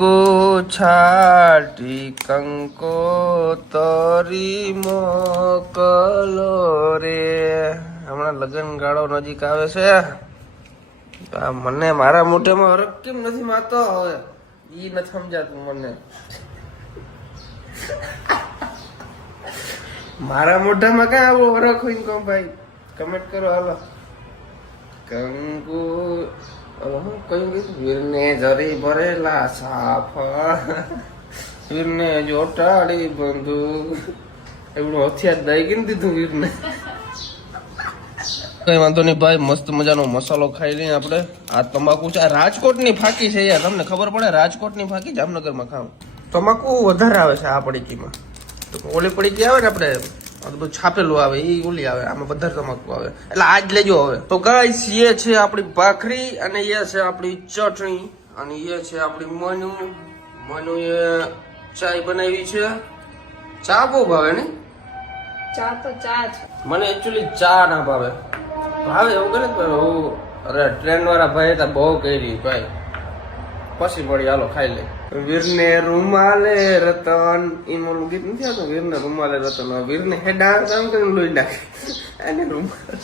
કંકુ છાટી કંકોતરી મોકલો રે. હમણાં લગ્ન ગાળો નજીક આવે છે. મને મારા મોઢામાં હરખ કેમ નથી માતો હવે ઈ નથી સમજાતું મને. મારા મોઢામાં કઈ આવો હરખ હોય કહું ભાઈ કમેન્ટ કરો હાલો. કંકુ હું કયું કીધું વીરને જરી ભરેલા સાફા વીરને જોટાડી બંધુ એવડું હથિયાર દઈ કે દીધું વીરને. કઈ વાંધો નહીં ભાઈ, મસ્ત મજાનો મસાલો ખાઈ લઈએ આપણે. આ તમાકુ છે, આ રાજકોટની ફાકી છે યાર, તમને ખબર પડે? રાજકોટની ફાકી જામનગરમાં ખાવ તમાકુ વધારે આવે છે આ પડીકીમાં. તો ઓલી પડીકી આવે ને આપણે બધું છાપેલું આવે એ ઓલી આવે, આમાં વધારે તમાકુ આવે એટલે આજ લેજો હવે. તો ગાઈસ એ છે આપણી ભાખરી અને એ છે આપણી ચટણી અને એ છે આપણી મનુ એ ચાય બનાવી છે. ચા બહુ ભાવે ને? ચા તો ચા છે. મને એકચ્યુઅલી ચા ના ભાવે. ભાવે એવું કરે પણ હું અરે ટ્રેન વાળા ભાઈ હતા બહુ કરી ભાઈ. પછી મળી હાલો ખાઈ લે. વીરને રૂમાલે રતન એમ ઓલું ગીત નથી આવતું વીરને રૂમાલે રતન. વીરને હેડા આમ કરીને લોહી નાખે એને રૂમાલ